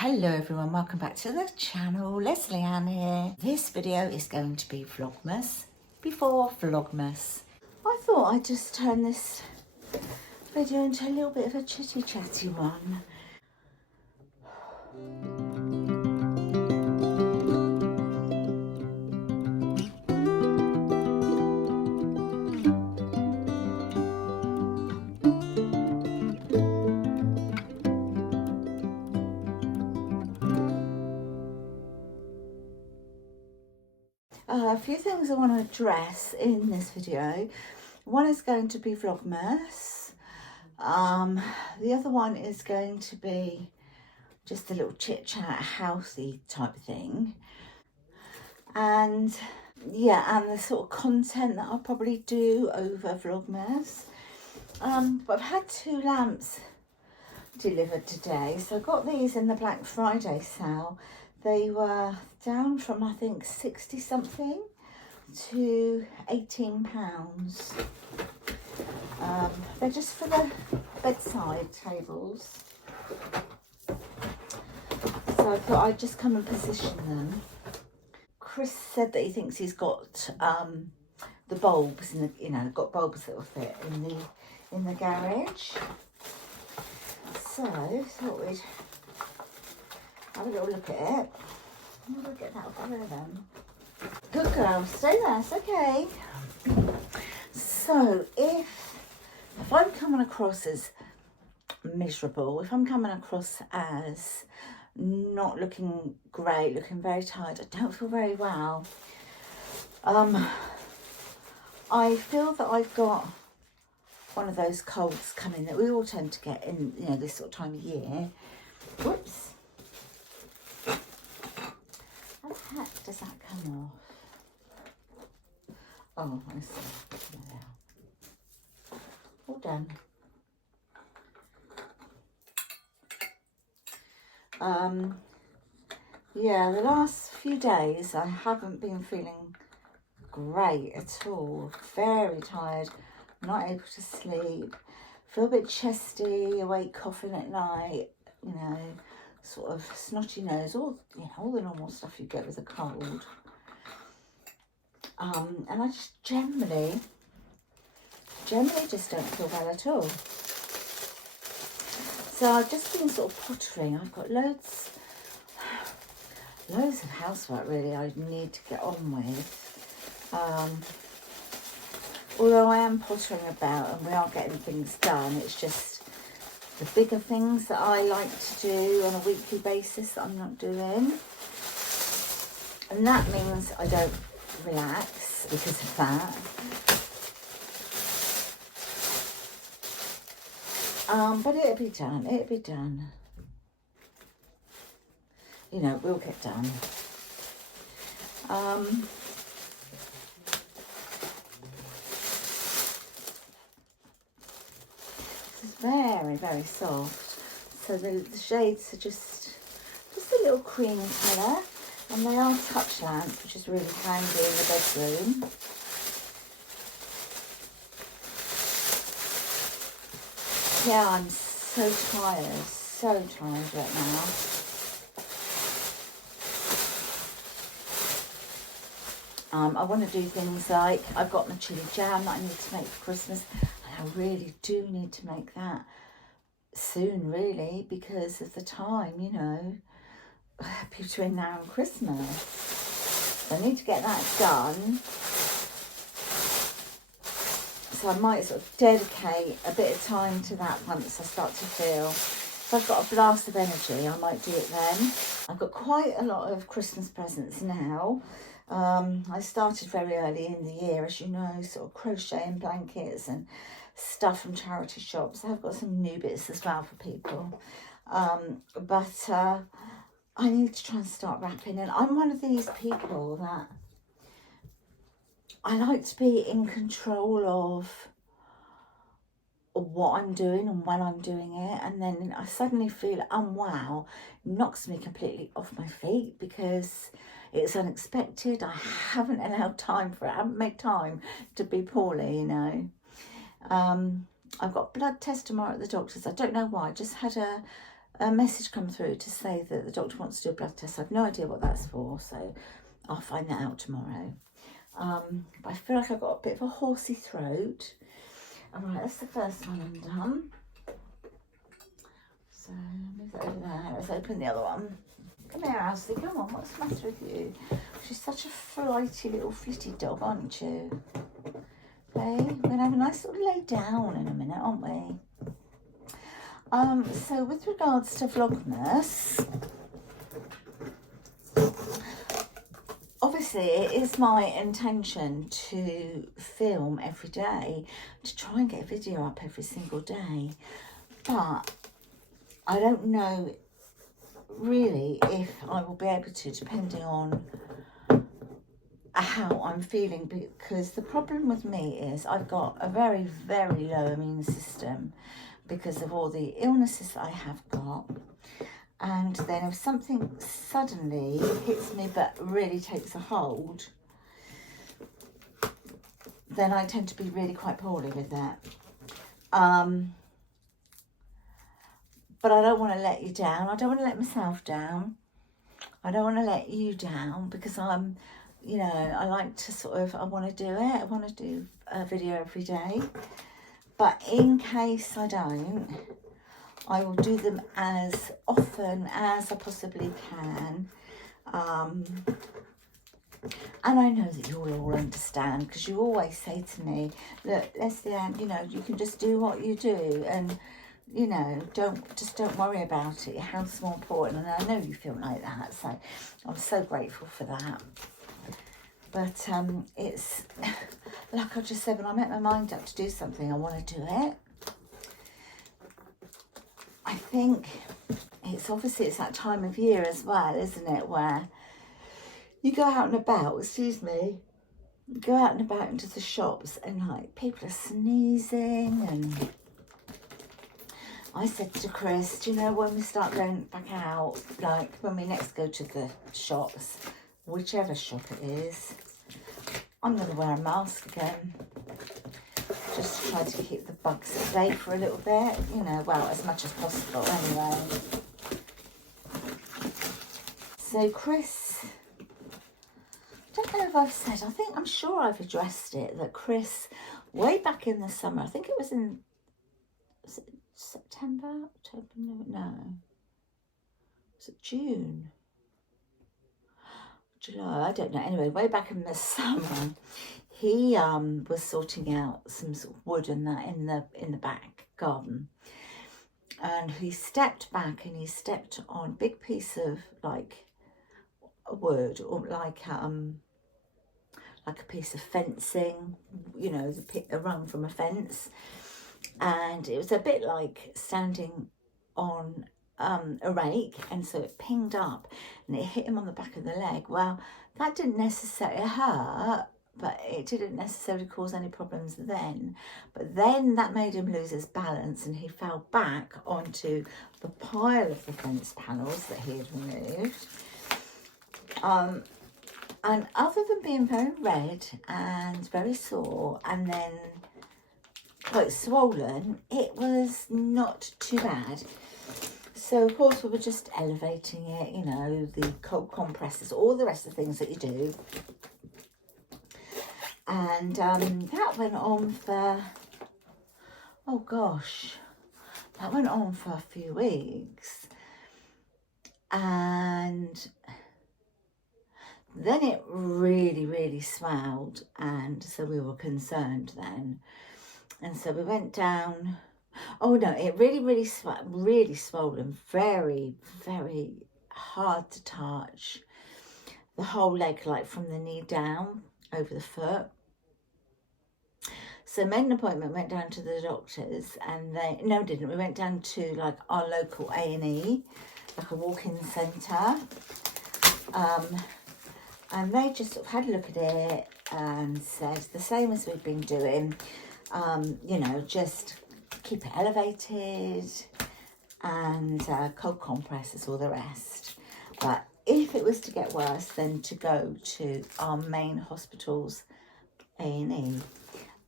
Hello everyone, welcome back to the channel. Lesleyanne here. This video is going to be Vlogmas before Vlogmas. I thought I'd just turn this video into a little bit of a chitty chatty one. A few things I want to address in this video. One is going to be Vlogmas. The other one is going to be just a little chit chat, healthy type of thing. And yeah, and the sort of content that I'll probably do over Vlogmas. But I've had 2 lamps delivered today. So I got these in the Black Friday sale. They were down from, I think, 60 something to £18. They're just for the bedside tables. So I thought I'd just come and position them. Chris said that he thinks he's got the bulbs in the, got bulbs that will fit in the garage. So I thought we'd have a little look at it. I'm going to get that off of there then. Good girl, stay there, it's okay. So if I'm coming across as miserable, if I'm coming across as not looking great, looking very tired, I don't feel very well, I feel that I've got one of those colds coming that we all tend to get in, this sort of time of year. Whoops. How the heck does that come off? Oh, I see. All done. Yeah, the last few days I haven't been feeling great at all. Very tired, not able to sleep, feel a bit chesty, awake coughing at night, sort of snotty nose, all the normal stuff you get with a cold. And I just generally just don't feel well at all. So I've just been sort of pottering. I've got loads of housework really I need to get on with. Although I am pottering about and we are getting things done, it's just the bigger things that I like to do on a weekly basis that I'm not doing. And that means I don't relax because of that. But it'll be done. We'll get done. It's very, very soft. So the shades are just a little cream colour. And they are touch lamps, which is really handy in the bedroom. Yeah, I'm so tired right now. I want to do things like, I've got my chili jam that I need to make for Christmas. And I really do need to make that soon, really, because of the time, between now and Christmas. So I need to get that done. So I might sort of dedicate a bit of time to that once I start to feel. If I've got a blast of energy, I might do it then. I've got quite a lot of Christmas presents now. I started very early in the year, as you know, sort of crocheting blankets and stuff from charity shops. I've got some new bits as well for people. But I need to try and start wrapping. And I'm one of these people that I like to be in control of what I'm doing and when I'm doing it, and then I suddenly feel unwell, knocks me completely off my feet because it's unexpected. I haven't allowed time for it. I haven't made time to be poorly, I've got blood test tomorrow at the doctor's. I don't know why. I just had a message come through to say that the doctor wants to do a blood test. I have no idea what that's for, so I'll find that out tomorrow. But I feel like I've got a bit of a horsey throat. All right, that's the first one undone. So move that over there. Let's open the other one. Come here, Elsie. Come on. What's the matter with you? She's such a flighty little fitty dog, aren't you? Okay, we're gonna have a nice little lay down in a minute, aren't we? So with regards to Vlogmas, obviously it is my intention to film every day, to try and get a video up every single day, but I don't know really if I will be able to, depending on how I'm feeling, because the problem with me is I've got a very, very low immune system because of all the illnesses that I have got. And then if something suddenly hits me but really takes a hold, then I tend to be really quite poorly with that. But I don't want to let you down. I don't want to let myself down. I don't want to let you down, because I'm, you know, I like to sort of, I want to do it. I want to do a video every day. But in case I don't, I will do them as often as I possibly can. And I know that you'll all understand, because you always say to me, look, Lesleyanne, you know, you can just do what you do, and you know, don't worry about it. Your health's more important, and I know you feel like that, so I'm so grateful for that. But it's like I just said, when I make my mind up to do something, I want to do it. I think it's obviously it's that time of year as well, isn't it, where you go out and about, go out and about into the shops, and like people are sneezing. And I said to Chris, do you know, when we start going back out, like when we next go to the shops, whichever shop it is, I'm going to wear a mask again, just to try to keep the bugs at bay for a little bit, you know, well, as much as possible anyway. So Chris, I don't know if I've said, I'm sure I've addressed it, that Chris, way back in the summer, I think it was in, was it September, October, no, was it June? July, I don't know. Anyway, way back in the summer, he was sorting out some sort of wood and that in the back garden, and he stepped back and he stepped on a big piece of like wood, or like a piece of fencing, you know, a rung from a fence, and it was a bit like standing on a rake, and so it pinged up and it hit him on the back of the leg. Well, that didn't necessarily hurt, but it didn't necessarily cause any problems then. But then that made him lose his balance, and he fell back onto the pile of the fence panels that he had removed. And other than being very red and very sore and then quite swollen, it was not too bad. So of course we were just elevating it, you know, the cold compresses, all the rest of the things that you do. And that went on for, oh gosh, that went on for a few weeks. And then it really, really swelled, and so we were concerned then. And so we went down. Oh no, it really swollen, very, very hard to touch. The whole leg, like from the knee down, over the foot. So made an appointment, went down to the doctors, and they, no didn't, we went down to like our local A&E, like a walk-in centre. And they just sort of had a look at it and said the same as we've been doing, you know, just keep it elevated and cold compresses, all the rest. But if it was to get worse, then to go to our main hospital's A&E.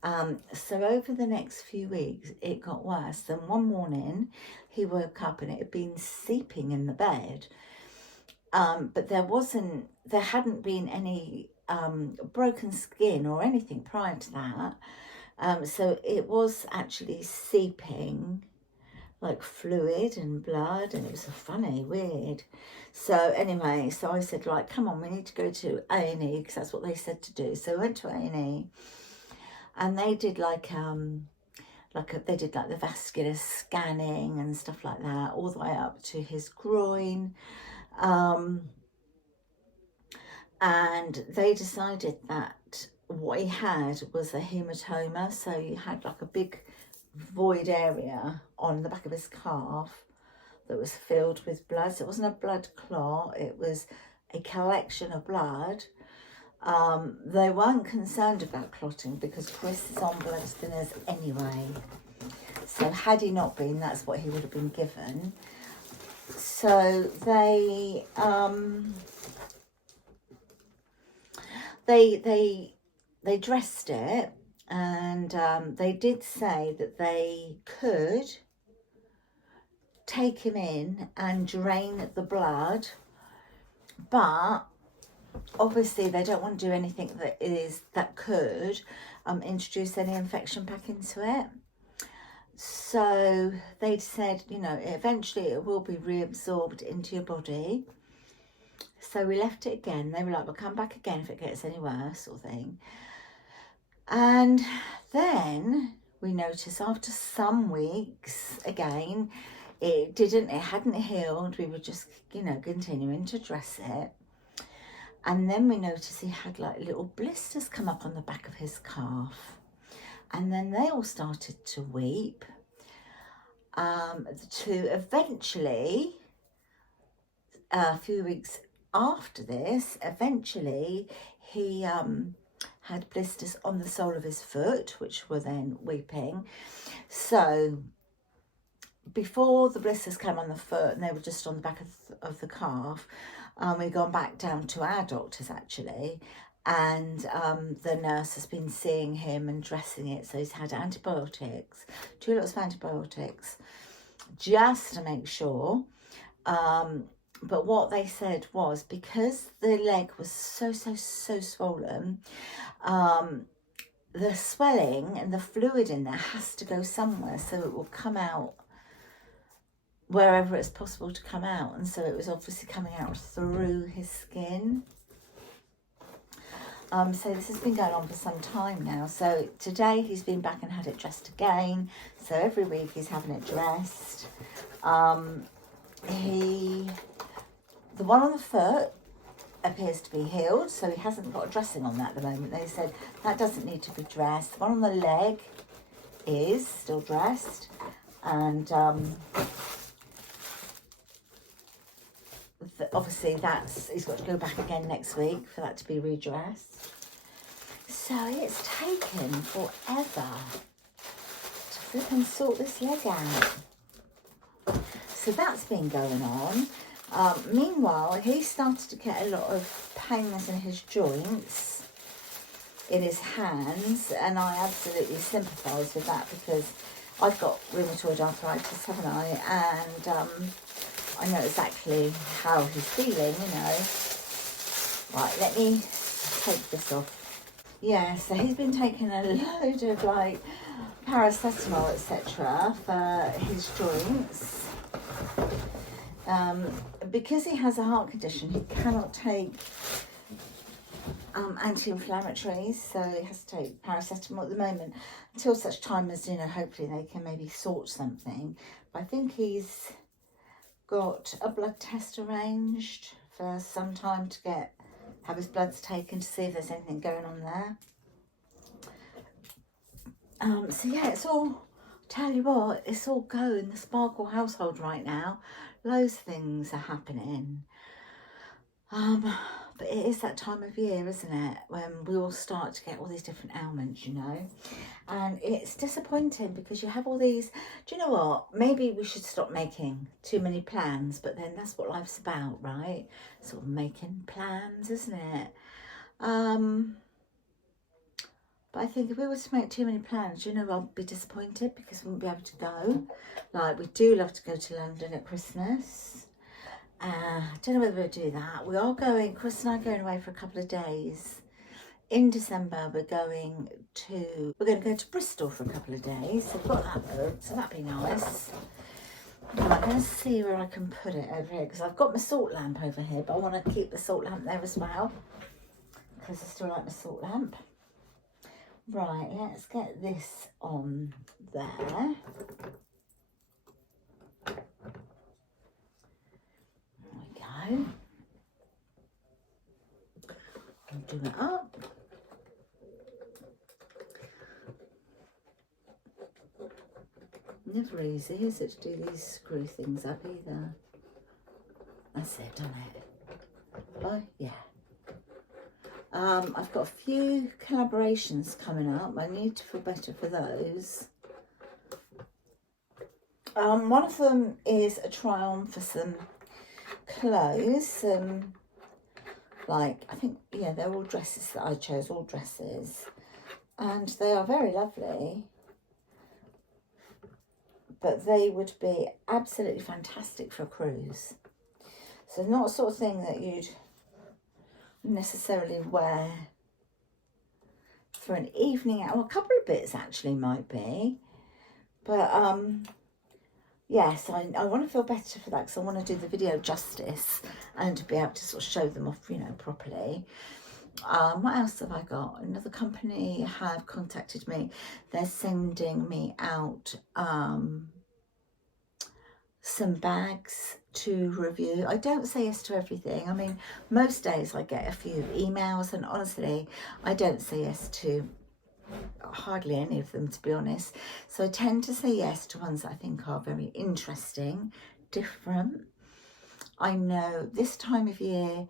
So over the next few weeks, it got worse. Then one morning, he woke up and it had been seeping in the bed. But there hadn't been any broken skin or anything prior to that. So it was actually seeping like fluid and blood, and it was funny, weird. So anyway, so I said, like, come on, we need to go to A&E, because that's what they said to do. So I went to A&E, and they did they did like the vascular scanning and stuff like that, all the way up to his groin. And they decided that what he had was a hematoma. So he had like a big void area on the back of his calf that was filled with blood. So it wasn't a blood clot, it was a collection of blood. They weren't concerned about clotting because Chris is on blood thinners anyway. So had he not been, that's what he would have been given. So they dressed it, and they did say that they could take him in and drain the blood, but obviously they don't want to do anything that could introduce any infection back into it. So they said, you know, eventually it will be reabsorbed into your body. So we left it again. They were like, we'll come back again if it gets any worse, sort of thing. And then we noticed after some weeks, again, it hadn't healed. We were just, you know, continuing to dress it. And then we noticed he had like little blisters come up on the back of his calf. And then they all started to weep. To eventually, a few weeks after this, eventually he had blisters on the sole of his foot, which were then weeping. So before the blisters came on the foot and they were just on the back of the calf, we'd gone back down to our doctors actually, and the nurse has been seeing him and dressing it. So he's had antibiotics, 2 lots of antibiotics, just to make sure. But what they said was, because the leg was so swollen, the swelling and the fluid in there has to go somewhere, so it will come out wherever it's possible to come out. And so it was obviously coming out through his skin. So this has been going on for some time now. So today he's been back and had it dressed again. So every week he's having it dressed. The one on the foot appears to be healed, so he hasn't got a dressing on that at the moment. They said that doesn't need to be dressed. The one on the leg is still dressed, and obviously he's got to go back again next week for that to be redressed. So it's taken forever to flip and sort this leg out. So that's been going on. Meanwhile, he started to get a lot of pains in his joints, in his hands, and I absolutely sympathise with that because I've got rheumatoid arthritis, haven't I? And I know exactly how he's feeling, you know. Right, let me take this off. Yeah, so he's been taking a load of like paracetamol, etc. for his joints. Because he has a heart condition, he cannot take anti-inflammatories, so he has to take paracetamol at the moment until such time as, you know, hopefully they can maybe sort something. But I think he's got a blood test arranged for some time to have his bloods taken to see if there's anything going on there. So yeah, it's all, tell you what, it's all go in the Sparkle household right now. Loads of things are happening. But it is that time of year, isn't it, when we all start to get all these different ailments, you know. And it's disappointing because you have all these, do you know what, maybe we should stop making too many plans, but then that's what life's about, right? Sort of making plans, isn't it? But I think if we were to make too many plans, you know, I'll be disappointed because we wouldn't be able to go. Like, we do love to go to London at Christmas. I don't know whether we'll do that. We are going, Chris and I are going away for a couple of days. In December, we're going to go to Bristol for a couple of days. So we've got that booked, so that'd be nice. But I'm going to see where I can put it over here because I've got my salt lamp over here, but I want to keep the salt lamp there as well because I still like my salt lamp. Right, let's get this on there. There we go. And do it up. Never easy, is it, to do these screw things up either? That's it, done it. Oh, yeah. I've got a few collaborations coming up. I need to feel better for those. One of them is a try on for some clothes. Like, I think, yeah, they're all dresses that I chose, all dresses. And they are very lovely. But they would be absolutely fantastic for a cruise. So not a sort of thing that you'd necessarily wear for an evening out. Well, a couple of bits actually might be. But yes, I want to feel better for that because I want to do the video justice and be able to sort of show them off, you know, properly. What else have I got? Another company have contacted me. They're sending me out some bags to review. I don't say yes to everything. I mean, most days I get a few emails and honestly, I don't say yes to hardly any of them, to be honest. So I tend to say yes to ones that I think are very interesting, different. I know this time of year,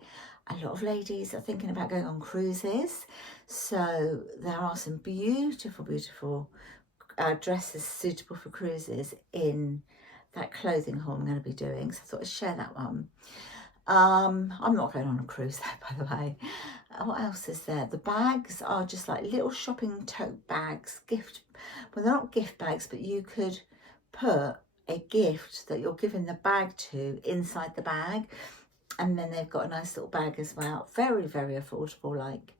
a lot of ladies are thinking about going on cruises. So there are some beautiful, beautiful dresses suitable for cruises in that clothing haul I'm going to be doing. So I thought I'd share that one. I'm not going on a cruise there, by the way. What else is there? The bags are just like little shopping tote bags, well, they're not gift bags, but you could put a gift that you're giving the bag to inside the bag. And then they've got a nice little bag as well. Very, very affordable, like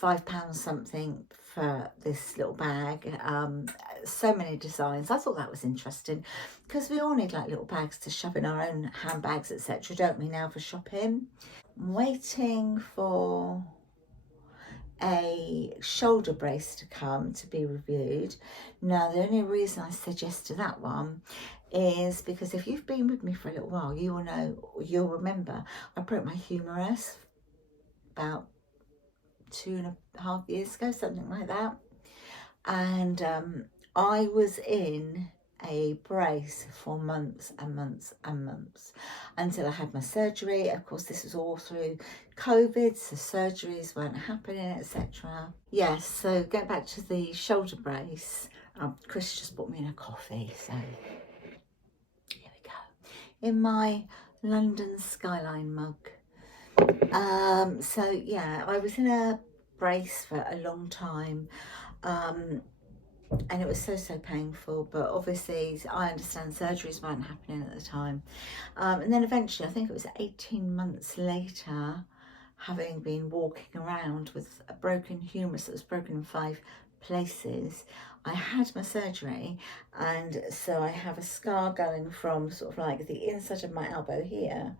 £5 something for this little bag. So many designs. I thought that was interesting because we all need like little bags to shove in our own handbags, etc., don't we, now for shopping? I'm waiting for a shoulder brace to come to be reviewed. Now, the only reason I said yes to that one is because if you've been with me for a little while, you will know, you'll remember I broke my humerus about 2.5 years ago, something like that. And I was in a brace for months and months and months until I had my surgery. Of course, this was all through COVID, so surgeries weren't happening, etc. Yes, so going back to the shoulder brace, Chris just bought me in a coffee, so here we go, in my London Skyline mug. So yeah, I was in a brace for a long time, and it was so painful, but obviously I understand surgeries weren't happening at the time, and then eventually, I think it was 18 months later, having been walking around with a broken humerus that was broken in 5 places, I had my surgery, and so I have a scar going from sort of like the inside of my elbow here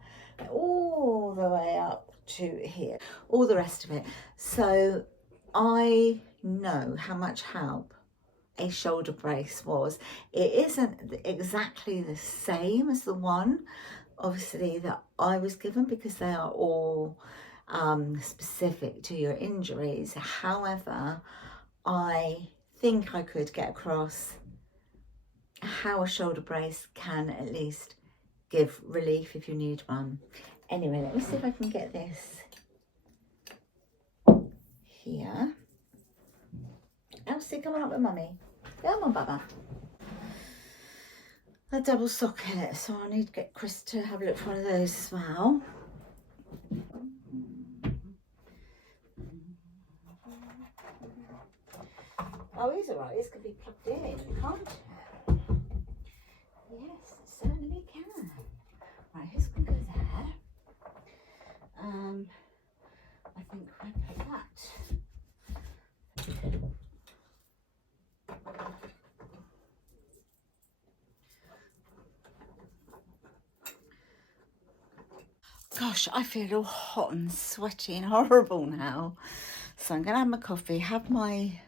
all the way up to here, all the rest of it. So I know how much help a shoulder brace was. It isn't exactly the same as the one obviously that I was given because they are all specific to your injuries. However, I think I could get across how a shoulder brace can at least give relief if you need one. Anyway, let me see if I can get this here. Elsie, come on up with mummy. Come on, Baba. A double socket, so I need to get Chris to have a look for one of those as well. Oh, he's alright. This can be plugged in, can't it? Yes, it certainly can. Right, who's going to go there? I think I put that. Gosh, I feel all hot and sweaty and horrible now. So I'm going to have my coffee, have my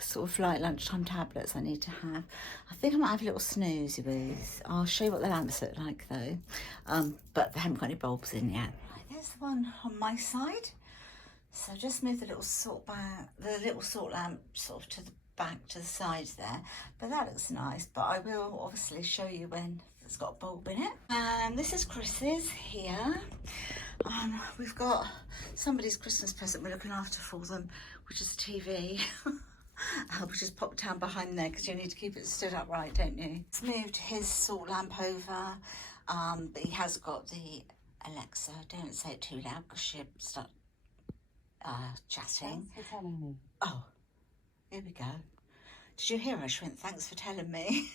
sort of like lunchtime tablets I need to have. I think I might have a little snoozy with. I'll show you what the lamps look like though. But they haven't got any bulbs in yet. Right, there's the one on my side. So just move the little salt lamp sort of to the back, to the side there. But that looks nice. But I will obviously show you when it's got a bulb in it. And this is Chris's here. We've got somebody's Christmas present we're looking after for them, which is a TV. Which is popped down behind there because you need to keep it stood upright, don't you? He's moved his salt lamp over, but he has got the Alexa. Don't say it too loud because she'll start chatting. Thanks for telling me. Oh, here we go. Did you hear her? She went, thanks for telling me.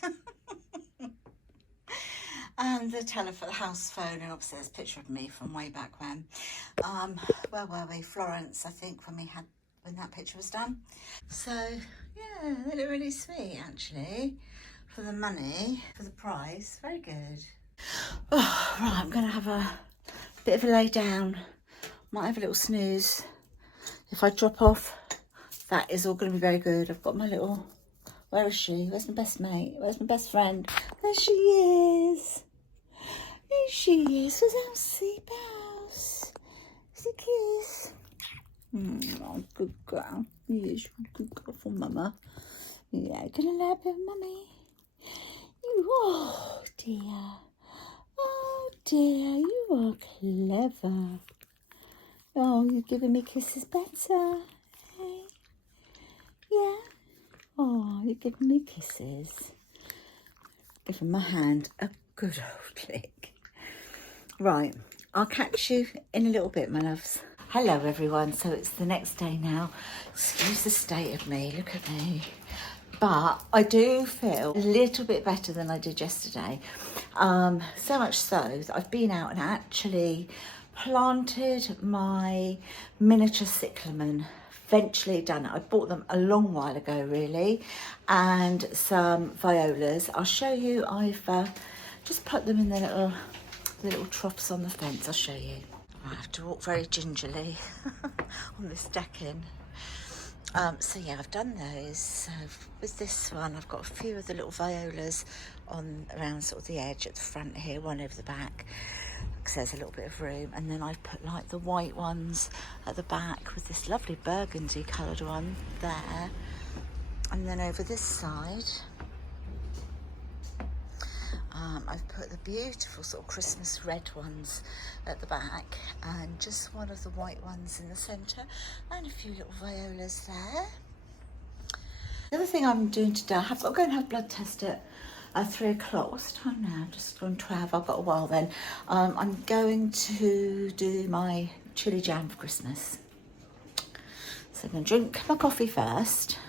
And the house phone, and obviously there's a picture of me from way back when. Where were we? Florence, I think, when that picture was done. So yeah, they look really sweet actually, for the money, for the price. Very good. Oh, right, I'm gonna have a bit of a lay down. Might have a little snooze. If I drop off, that is all gonna be very good. I've got my little, where is she? Where's my best mate? Where's my best friend? There she is. There she is. Where's Elsie Bouse? Is it kiss? Oh, good girl. Yes, good girl for Mama. Yeah, gonna love you, Mummy. Oh dear. Oh dear, you are clever. Oh, you're giving me kisses better. Hey? Yeah? Oh, you're giving me kisses. Giving my hand a good old lick. Right, I'll catch you in a little bit, my loves. Hello everyone, so it's the next day now. Excuse the state of me, look at me. But I do feel a little bit better than I did yesterday. So much so that I've been out and actually planted my miniature cyclamen. Eventually done it. I bought them a long while ago really, and some violas. I'll show you. I've just put them in the little troughs on the fence. I'll show you. I have to walk very gingerly on this decking. So yeah, I've done those. So with this one, I've got a few of the little violas on around sort of the edge at the front here, one over the back, because there's a little bit of room. And then I've put like the white ones at the back with this lovely burgundy coloured one there. And then over this side, I've put the beautiful sort of Christmas red ones at the back, and just one of the white ones in the centre, and a few little violas there. The other thing I'm doing today, I've got to go and have a blood test at 3 o'clock. What's the time now? Just gone 12. I've got a while then. I'm going to do my chili jam for Christmas. So I'm going to drink my coffee first.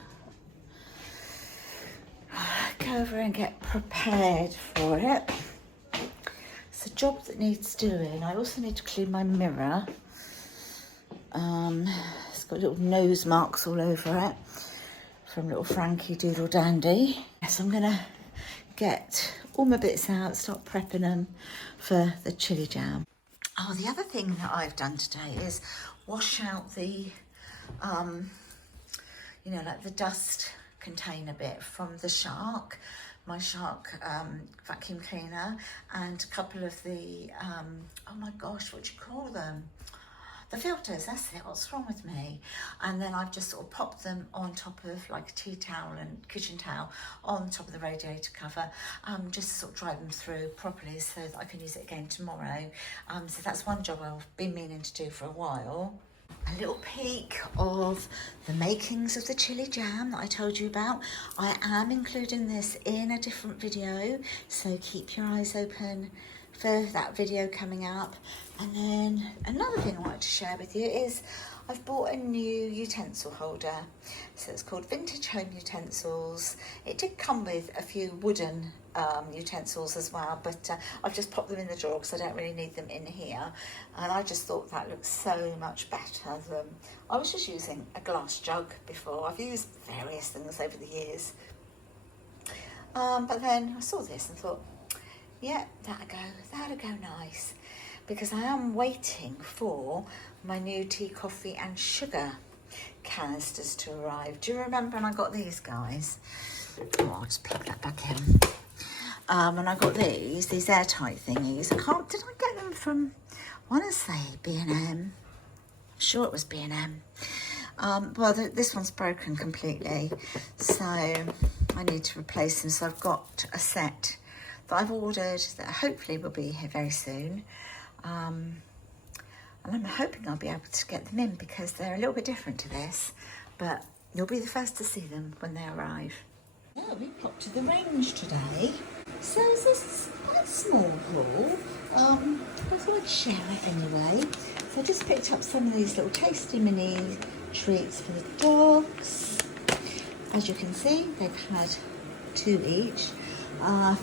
Go over and get prepared for it. It's a job that needs doing. I also need to clean my mirror. It's got little nose marks all over it from little Frankie Doodle Dandy. So I'm gonna get all my bits out, start prepping them for the chili jam. Oh, the other thing that I've done today is wash out the, you know, like the dust container bit from the Shark, my Shark vacuum cleaner, and a couple of the, oh my gosh, what do you call them? The filters, that's it, what's wrong with me? And then I've just sort of popped them on top of like a tea towel and kitchen towel on top of the radiator cover, just to sort of dry them through properly so that I can use it again tomorrow. So that's one job I've been meaning to do for a while. A little peek of the makings of the chili jam that I told you about. I am including this in a different video, so keep your eyes open for that video coming up. And then another thing I wanted to share with you is I've bought a new utensil holder. So it's called Vintage Home Utensils. It did come with a few wooden utensils as well, but I've just popped them in the drawer because I don't really need them in here. And I just thought that looks so much better than, I was just using a glass jug before. I've used various things over the years. But then I saw this and thought, yeah, that'll go nice. Because I am waiting for my new tea, coffee and sugar canisters to arrive. Do you remember when I got these guys? Oh, I'll just plug that back in. And I got these airtight thingies. Did I get them from, I want to say B&M. I'm sure it was B&M. Well, this one's broken completely, so I need to replace them. So I've got a set that I've ordered that hopefully will be here very soon. And I'm hoping I'll be able to get them in because they're a little bit different to this, but you'll be the first to see them when they arrive. Well, we popped to the range today. So it's this quite small haul. I thought I'd share it anyway. So I just picked up some of these little tasty mini treats for the dogs. As you can see, they've had 2 each.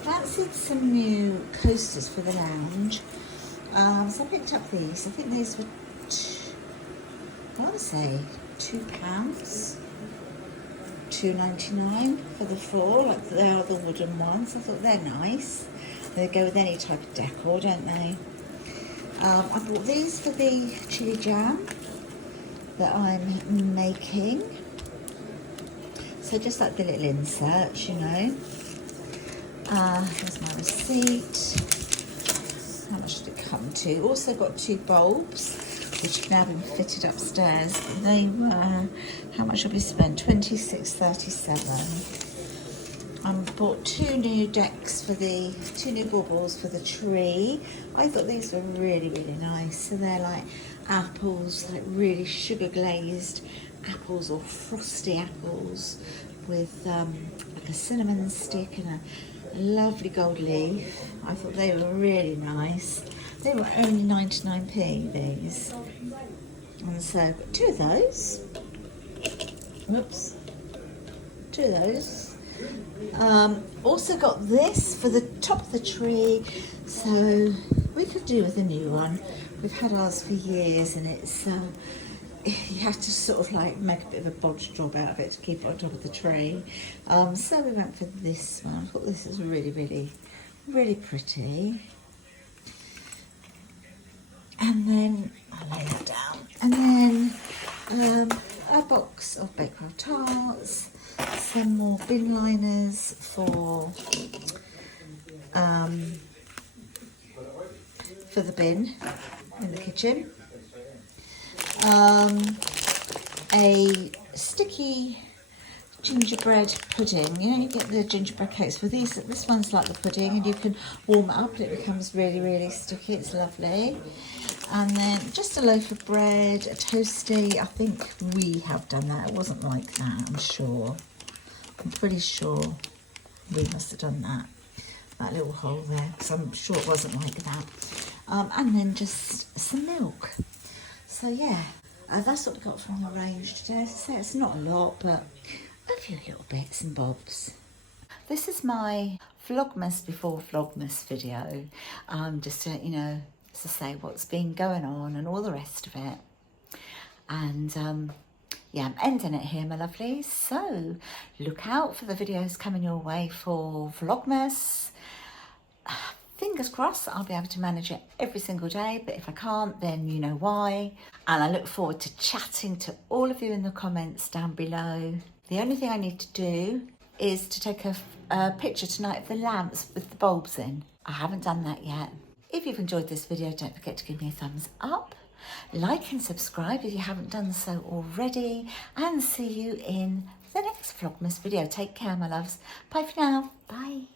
Fancied some new coasters for the lounge. So I picked up these. I think these were, I would say, £2, $2.99 for the 4. Like they are the wooden ones. I thought they're nice. They go with any type of decor, don't they? I bought these for the chili jam that I'm making. So just like the little inserts, you know. Here's my receipt. How much did it come to? Also got 2 bulbs, which have now been fitted upstairs. They were, how much have we spent? £26.37. I bought 2 new decks for 2 new baubles for the tree. I thought these were really, really nice. So they're like apples, like really sugar glazed apples or frosty apples with like a cinnamon stick and a lovely gold leaf. I thought they were really nice. They were only 99p, these. And so I've got 2 of those. Whoops. 2 of those. Also got this for the top of the tree. So we could do with a new one. We've had ours for years and it's, you have to sort of like make a bit of a bodge job out of it to keep it on top of the tree. So we went for this one. I thought this is really, really, really pretty. And then I'll lay that down. And then a box of Bakewell tarts, some more bin liners for the bin in the kitchen. A sticky gingerbread pudding. You know, you get the gingerbread cakes with these. This one's like the pudding, and you can warm it up and it becomes really, really sticky. It's lovely. And then just a loaf of bread, a toasty. I think we have done that. It wasn't like that, I'm sure. I'm pretty sure we must have done that. That little hole there, because I'm sure it wasn't like that. And then just some milk. So yeah, that's what we got from the range today. So it's not a lot, but a few little bits and bobs. This is my Vlogmas before Vlogmas video. Just to, you know, to say what's been going on and all the rest of it. And yeah, I'm ending it here, my lovelies. So look out for the videos coming your way for Vlogmas. Fingers crossed I'll be able to manage it every single day, but if I can't, then you know why. And I look forward to chatting to all of you in the comments down below. The only thing I need to do is to take a picture tonight of the lamps with the bulbs in. I haven't done that yet. If you've enjoyed this video, don't forget to give me a thumbs up. Like and subscribe if you haven't done so already. And see you in the next Vlogmas video. Take care, my loves. Bye for now. Bye.